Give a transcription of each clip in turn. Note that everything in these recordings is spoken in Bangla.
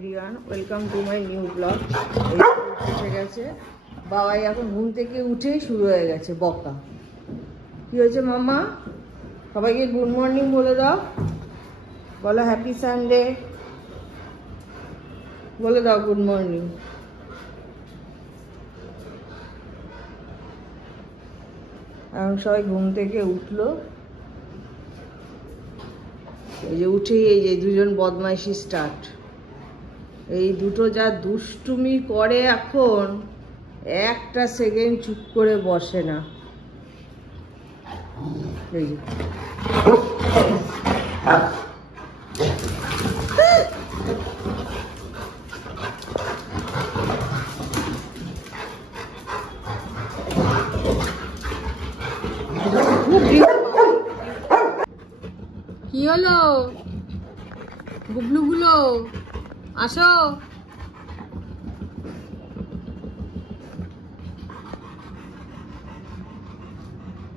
Everyone, welcome to my new blog. উঠে গেছে বাবাই, এখন ঘুম থেকে উঠেই শুরু হয়ে গেছে বকা। কি হয়েছে মাম্মা? সবাইকে গুড মর্নিং বলে দাও, বলো হ্যাপি সানডে, বলে দাও গুড মর্নিং। এখন সবাই ঘুম থেকে উঠলো, এই যে উঠেই এই যে দুজন বদমাইশি স্টার্ট। এই দুটো যা দুষ্টুমি করে, এখন একটা সেকেন্ড চুপ করে বসে না। এই যে কি হলো গুবলু গুলো, আসো।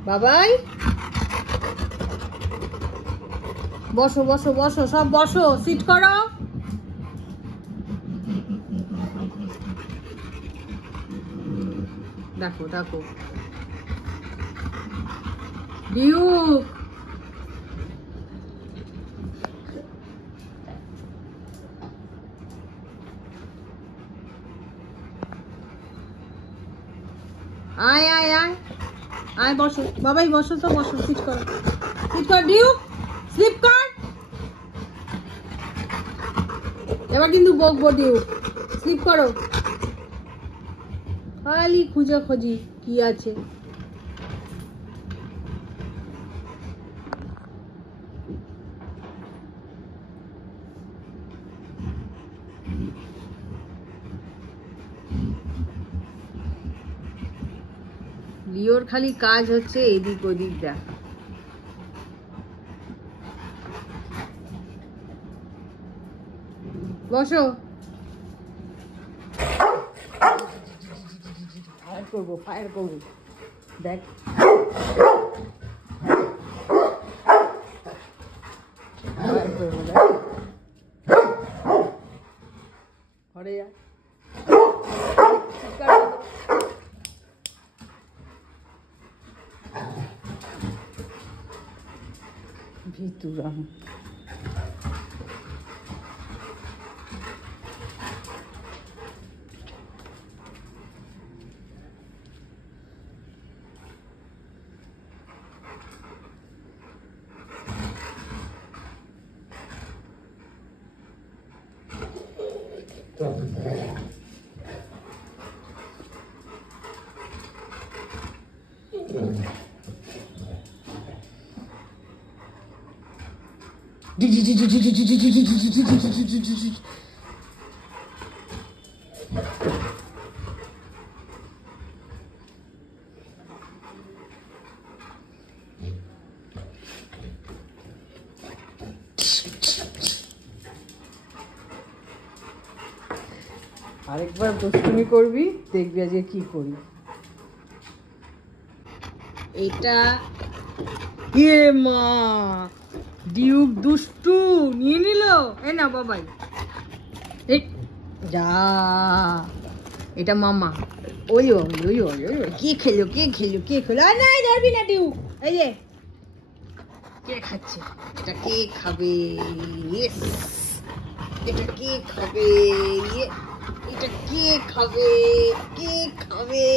বাবাই বসো বসো বসো, সব বসো, সিট করো। দেখো দেখো ডিউক, আয় আয় আয় আয়, বসো বাবাই, বসো তো, বসো, সিট কর, সিট কর ডিউক, স্লিপ কর। এবার কিন্তু বকবো ডিউক, স্লিপ করো। খালি খুঁজে খুঁজি কি আছে। লিওর খালি কাজ হচ্ছে এদিক ওদিক দেখা। বসো, ফায়ার করবো, ফায়ার করবো, দেখ ফায়ার করবো, দেখ ঘরে যা। ভিতুরাম আরেকবার দুষ্টুমি করবি, দেখবি আজকে কি করি। এটা ইয়ে মা, ডিউক দুষ্টু নিয়ে নিল। এ না বাবাই, এই যা, এটা মামা। ওই ওই ওই ওই ওই কে খেলো, কে খেলো, কে খেলো। আর নাই ধরবি না ডিউক। এই যে কে খাচ্ছে, এটা কে খাবে, এটা কে খাবে, এটা কে খাবে, কে খাবে,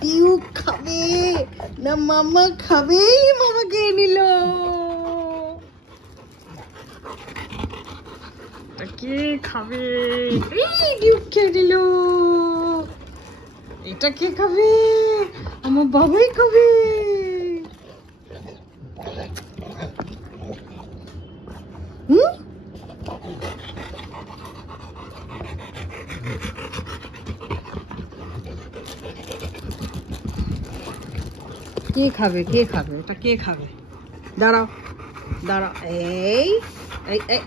ডিউক খাবে না মামা খাবে? মামা কে নিল, এটা কে খাবে? এই ডিউক খেয়ে নিল। এটা কে খাবে? আমার বাবাই খাবে। কে খাবে, কে খাবে, এটা কে খাবে? দাঁড়াও দাঁড়াও, এই এই এই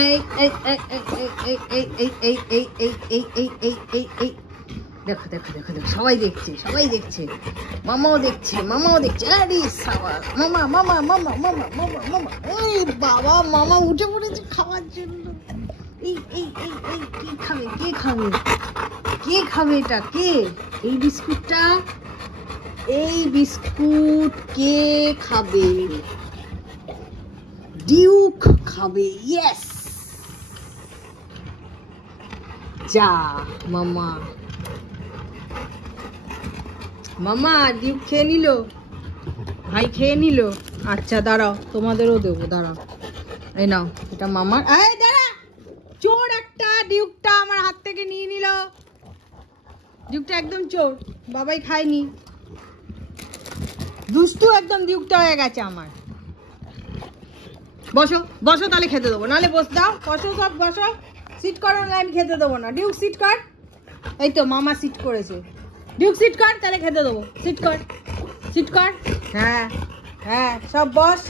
এই এই এই এই এই এই এই এই এই এই এই এই এই, দেখো দেখো দেখো দেখো, সবাই দেখছে, সবাই দেখছে, মামাও দেখছে, মামাও দেখছে। আরে সাবাস মামা, মামা মামা মামা মামা মামা। এই বাবা, মামা উঠে পড়েছে খাওয়ার জন্য। এই এই এই এই কে খাবে কে খাবে কে খাবে এটা কে এই বিস্কুটটা এই বিস্কুট কে খাবে ডিউক খাবে ইয়েস যা মামা মামা ডিউক খেয়ে নিল ভাই খেয়ে নিল আচ্ছা দাঁড়াও তোমাদেরও দেবো দাঁড়াও এই নাও এটা মামার এই দাঁড়া চোর একটা ডিউকটা আমার হাত থেকে নিয়ে নিল ডিউকটা একদম চোর বাবাই খায়নি দুষ্টু একদম ডিউকটা হয়ে গেছে আমার বসো বসো তাহলে খেতে দেবো নাহলে বস দাও বসো সব বসো সিট করো না আমি খেতে দেবো না ডিউক সিট কর এই তো মামা সিট করেছে ডিউক সিট কর তাহলে খেতে দেবো সিট কর হ্যাঁ হ্যাঁ সব বস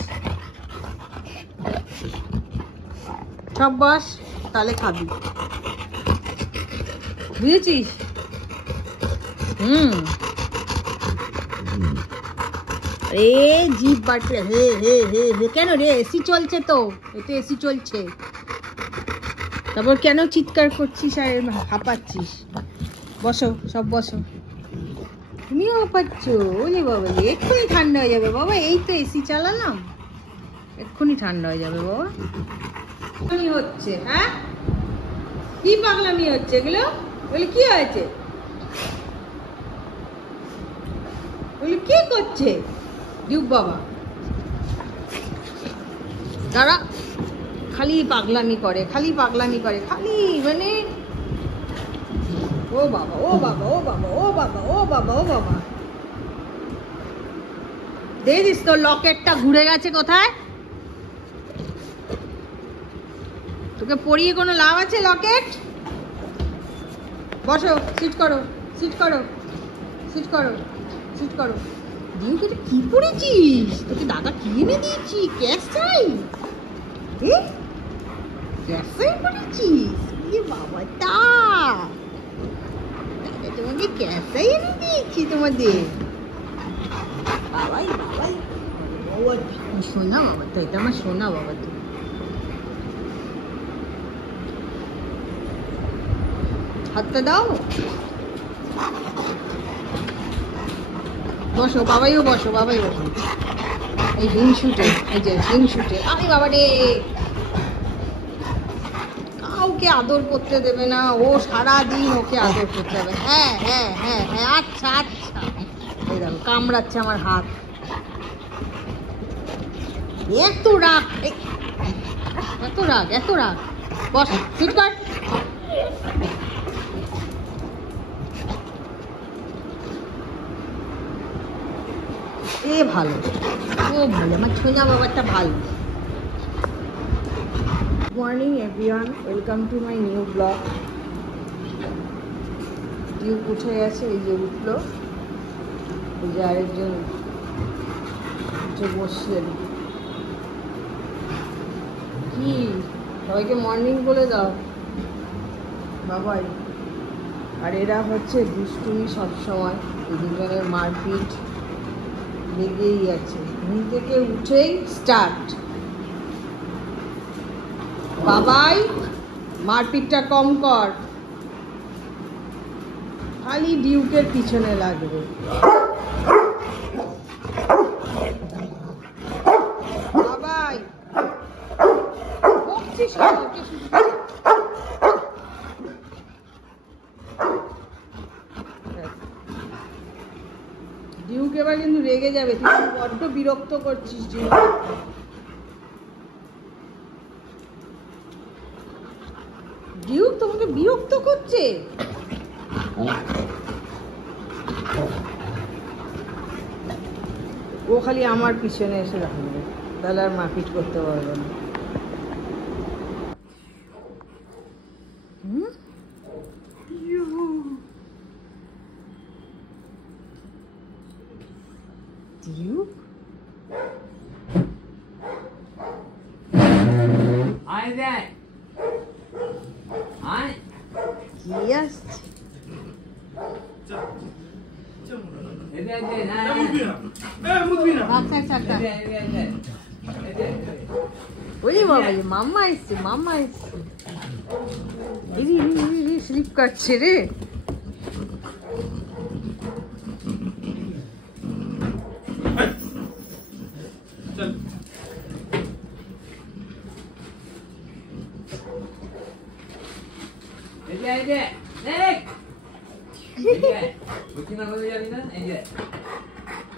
তাহলে খাবি বুঝেছিস এ জিভ বাটে হে হে হে হে কেন রে এসি চলছে তো এতে এসি চলছে তারপর কেন চিৎকার করছিস আর হাঁপাচ্ছিস বসো সব বসো তুমিও হাঁপাচ্ছ ওলে বাবা এক্ষুনি ঠান্ডা হয়ে যাবে বাবা এই তো এসি চালালাম এক্ষুনি ঠান্ডা হয়ে যাবে বাবা কি হচ্ছে হ্যাঁ কি পাগলামি হচ্ছে এগুলো বলে কি হয়েছে বলে কি করছে ডিউক বাবা দাঁড়া খালি পাগলামি করে খালি মানে ও বাবা ও বাবা ও বাবা ও বাবা ও বাবা ও বাবা দেখিস তোর লকেটটা ঘুরে গেছে কোথায় তোকে পরিয়ে কোনো লাভ আছে লকেট বসো সিট করো ডিউক এটা কি পড়েছিস তোকে দাদা কি এনে দিয়েছি ক্যাশ চাই ক্যাশ চাই পড়েছিস বাবাটা তোমাকে ক্যাশ চাই এনে দিয়েছি তোমাদের বাবাই সোনা বাবা তো এটা আমার সোনা বাবা তো হাতটা দাও বসো বাবাইও বসো এই হিংসুটে আরে বাবা রে কাউকে আদর করতে দেবে না ও সারাদিন ওকে আদর করতে হবে হ্যাঁ আচ্ছা এই দেখো কামড়াচ্ছে আমার হাত এত রাগ বস সিট কর ভালো আমার ছোনা বাবাটা ভালো good morning everyone welcome to my new blog Duke উঠে গেছে এই যে উঠলো এই যে আরেকজন উঠে বসলেন কি সবাইকে মর্নিং বলে দাও বাবাই আর এরা হচ্ছে দুষ্টুমি সবসময় এই দুজনের মারপিট লেগেই আছে ঘুম থেকে উঠেই স্টার্ট বাবাই মারপিটটা কম কর খালি ডিউকের পিছনে লাগবে বাবাই বকছিস ডিউক এবার কিন্তু রেগে যাবে তুই বড্ড বিরক্ত করছিস ডিউক তোমাকে বিরক্ত করছে ও খালি আমার পিছনে এসে রাখবে তাহলে আর মারপিট করতে পারবে না Duke? Hi there. Hi. Yes. ওই বাবা মাম্মা এসছে স্লিপ কাটছে রে।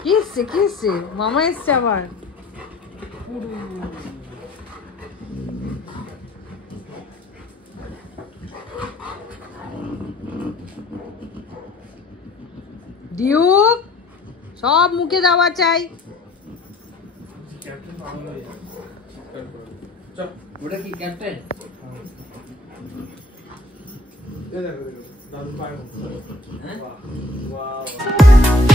কি এসছে মামা এসছে আবার। ডিউক সব মুখে দেওয়া চাই। ওটা কি ক্যাপ্টেন? দাদু পায়। হ্যাঁ? বাহ বাহ।